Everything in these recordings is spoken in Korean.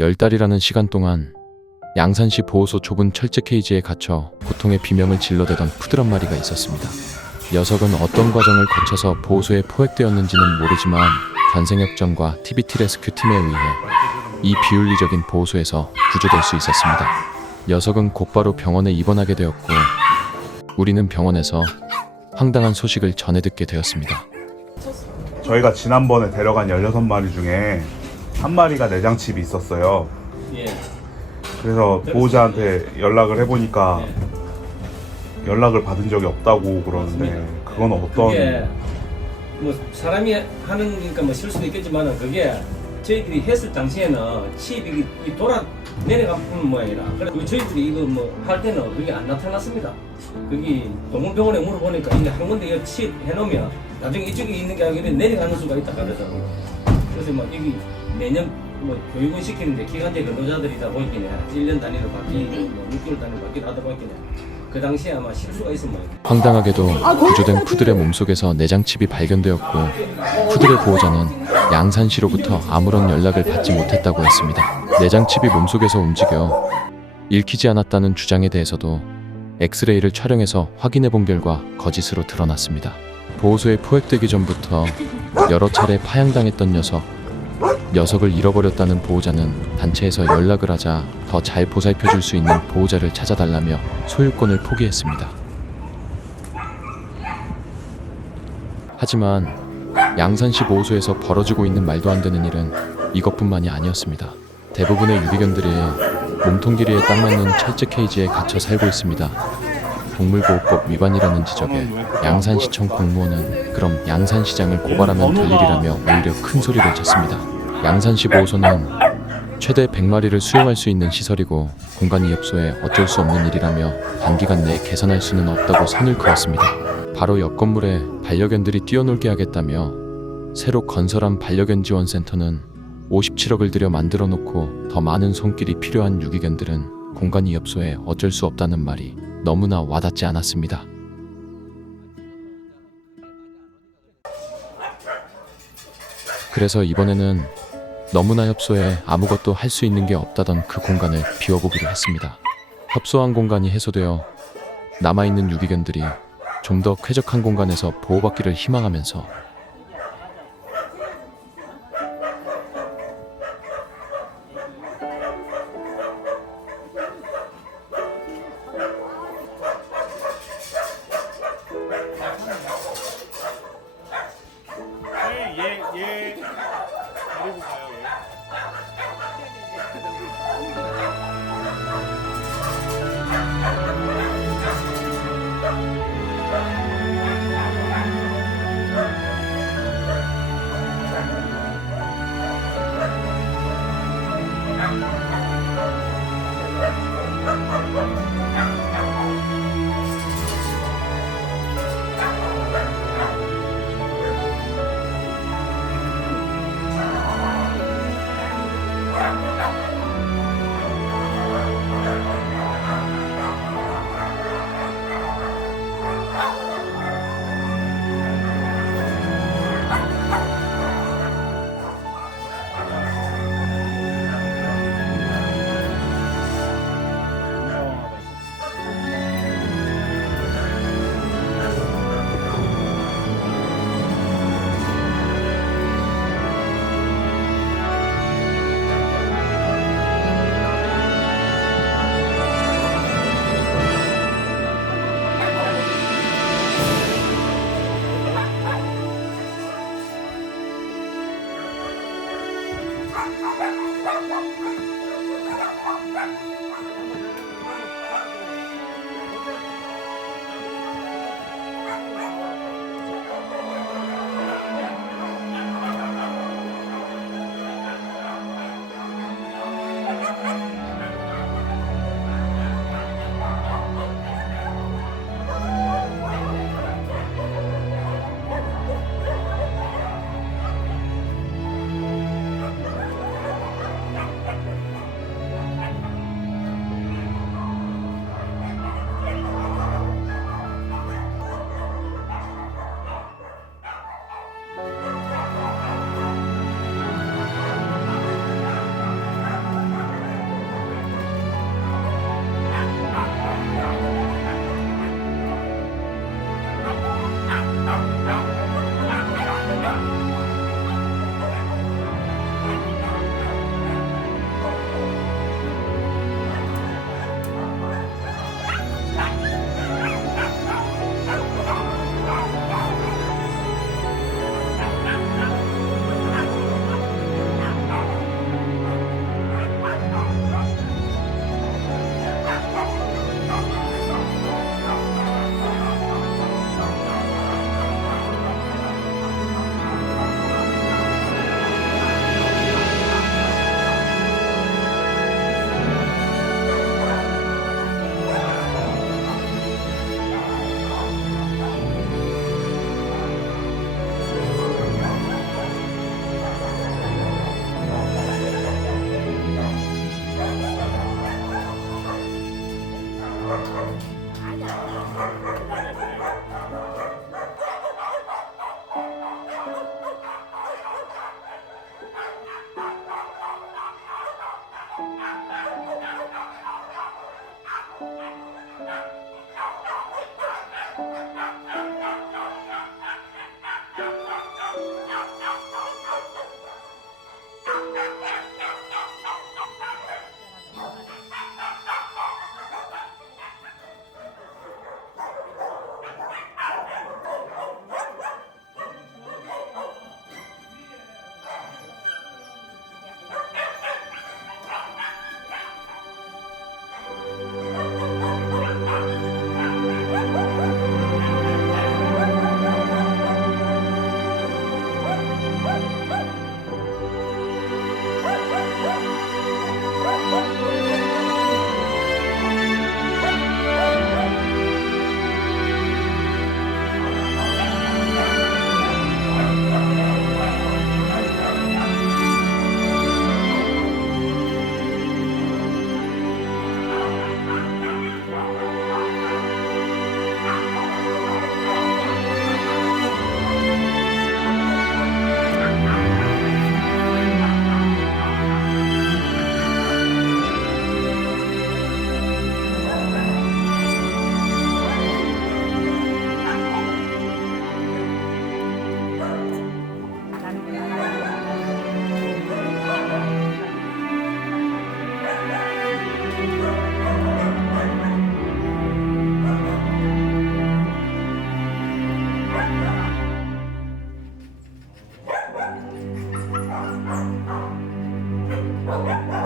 열 달이라는 시간 동안 양산시 보호소 좁은 철제 케이지에 갇혀 고통의 비명을 질러대던 푸들 한 마리가 있었습니다. 녀석은 어떤 과정을 거쳐서 보호소에 포획되었는지는 모르지만 견생역전과 TBT 레스큐 팀에 의해 이 비윤리적인 보호소에서 구조될 수 있었습니다. 녀석은 곧바로 병원에 입원하게 되었고 우리는 병원에서 황당한 소식을 전해 듣게 되었습니다. 저희가 지난번에 데려간 16마리 중에 한 마리가 내장칩이 있었어요. 예. 그래서 보호자한테 연락을 해보니까 연락을 받은 적이 없다고 그러는데 그건 어떤 뭐 사람이 하는 거니까 뭐 실수도 있겠지만은 그게 저희들이 했을 당시에는 칩이 이 돌아 내려가는 모양이라 그래 그 저희들이 이거 뭐 할 때는 그게 안 나타났습니다. 그게 동문병원에 물어보니까 이게 한 군데 이거 칩 해놓으면 나중에 이쪽에 있는 게 아니라 내려가는 수가 있다 그러더라고요. 그래서 뭐 이게 매년 뭐 교육을 시키는데 기간제 근로자들이다 보이긴 해. 1년 단위로 바뀌고 뭐 6개월 단위로 바뀌고 하다 보이긴 해. 그 당시에 아마 실수가 모양이에요. 황당하게도 구조된 푸들의 몸속에서 내장칩이 발견되었고 푸들의 보호자는 양산시로부터 아무런 연락을 받지 못했다고 했습니다. 내장칩이 몸속에서 움직여 읽히지 않았다는 주장에 대해서도 엑스레이를 촬영해서 확인해 본 결과 거짓으로 드러났습니다. 보호소에 포획되기 전부터 여러 차례 파양당했던 녀석 녀석을 잃어버렸다는 보호자는 단체에서 연락을 하자 더 잘 보살펴 줄 수 있는 보호자를 찾아달라며 소유권을 포기했습니다. 하지만 양산시 보호소에서 벌어지고 있는 말도 안 되는 일은 이것뿐만이 아니었습니다. 대부분의 유기견들이 몸통 길이에 딱 맞는 철제 케이지에 갇혀 살고 있습니다. 동물보호법 위반이라는 지적에 양산시청 공무원은 그럼 양산시장을 고발하면 될 일이라며 오히려 큰 소리를 쳤습니다. 양산시 보호소는 최대 100마리를 수용할 수 있는 시설이고 공간이 협소해 어쩔 수 없는 일이라며 단기간 내에 개선할 수는 없다고 선을 그었습니다. 바로 옆 건물에 반려견들이 뛰어놀게 하겠다며 새로 건설한 반려견 지원 센터는 57억을 들여 만들어 놓고 더 많은 손길이 필요한 유기견들은 공간이 협소해 어쩔 수 없다는 말이 너무나 와닿지 않았습니다. 그래서 이번에는 너무나 협소해 아무것도 할 수 있는 게 없다던 그 공간을 비워보기로 했습니다. 협소한 공간이 해소되어 남아있는 유기견들이 좀 더 쾌적한 공간에서 보호받기를 희망하면서 Thank you. Ha ha ha!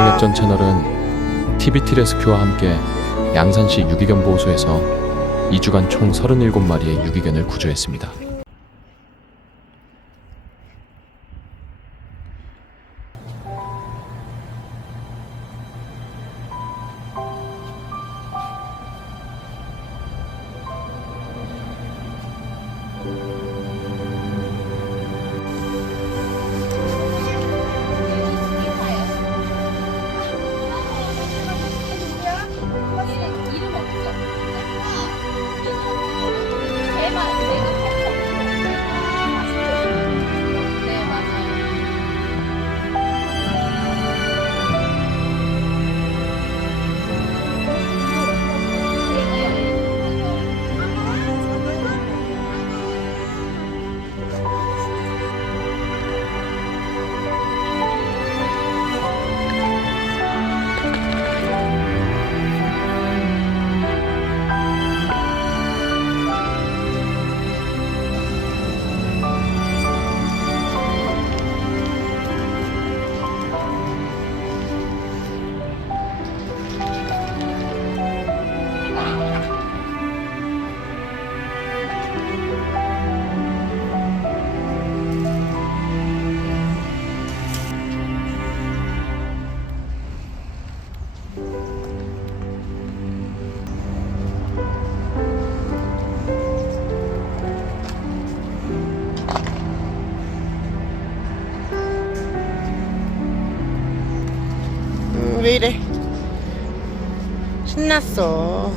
전생협전 채널은 TBT 레스큐와 함께 양산시 유기견 보호소에서 2주간 총 37마리의 유기견을 구조했습니다. 왜 이래? 신났어.